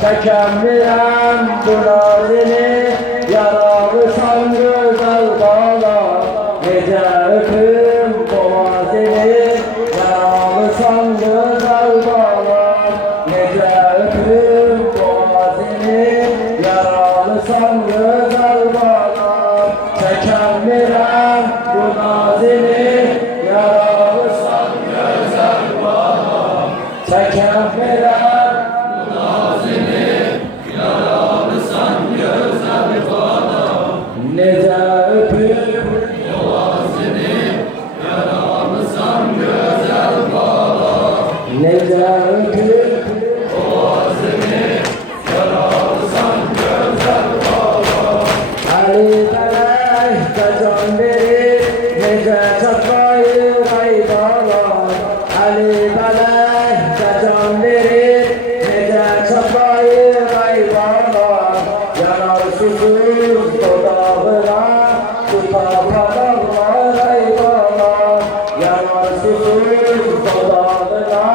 Çekemliyem bu nazini, yaralı san güzel bağlar. Gece öpüm boğazini, yaralı san güzel bağlar. Gece öpüm boğazini, yaralı san güzel bağlar. Çekemliyem bu nazini, yaralı san güzel bağlar. Çekemliyem nece öpüp boğazını, yaralısam güzel bağlar. Nece öpüp boğazını, yaralısam güzel bağlar. Ali Belek'te can verir, nece çatlayır ay bağlar. Ali Belek'te can verir, nece çatlayır ay bağlar. Yanar susuz dodağına, tutar paralar ay bağlar. Yanar susuz dodağına,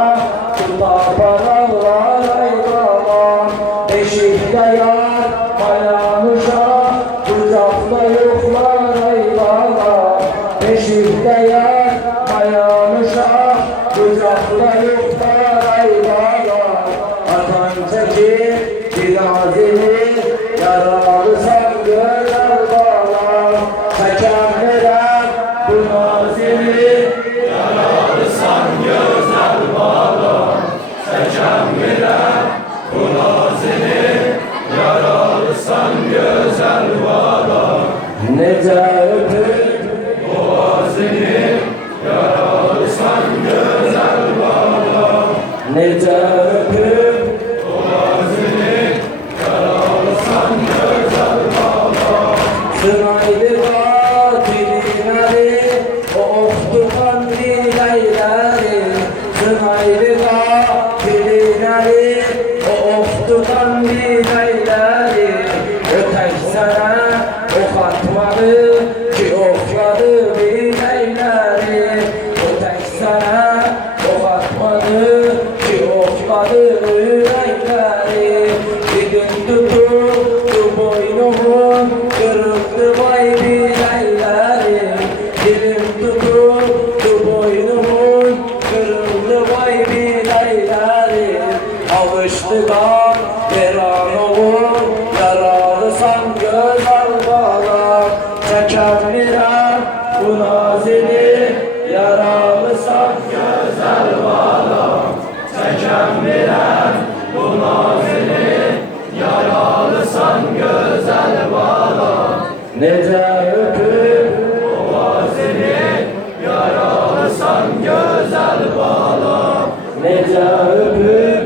tutar paralar ay bağlar. Beşikte yar mayan uşak, kucakta yoklar ay bağlar. Beşikte yar mayan uşak, kucakta yoklar ay bağlar. Atan çekir cenazeni, yaralı san güzel bağlar. Çekemliyem bu nazini, yaralı san güzel bağlar. Çekemliyem bu nazini, yaralı san güzel bağlar. Nece öpüp boğazını, yaralı san güzel bağlar. Nece öpüp sınaydı katilleri, of tutan dileyleri. Sınaydı katilleri, of tutan dileyleri. Ötek sana ok atmadı ki okladı bileyleri. Ötek sana ok atmadı ki okladı bileyleri. Bir gün tuttu boynumu, kırıldı vay bileyleri. Dilim tutuldu boynumun, kırıldı vay bileyleri. Alıştı da veran olur, yaralı san güzel bağlar. Çekemliyem bu nazini, yaralı san güzel bağlar. Çekemliyem bu nazini, yaralı san güzel bağlar. Nece öpüp boğazını, yaralı san güzel bağlar. Nece öpüp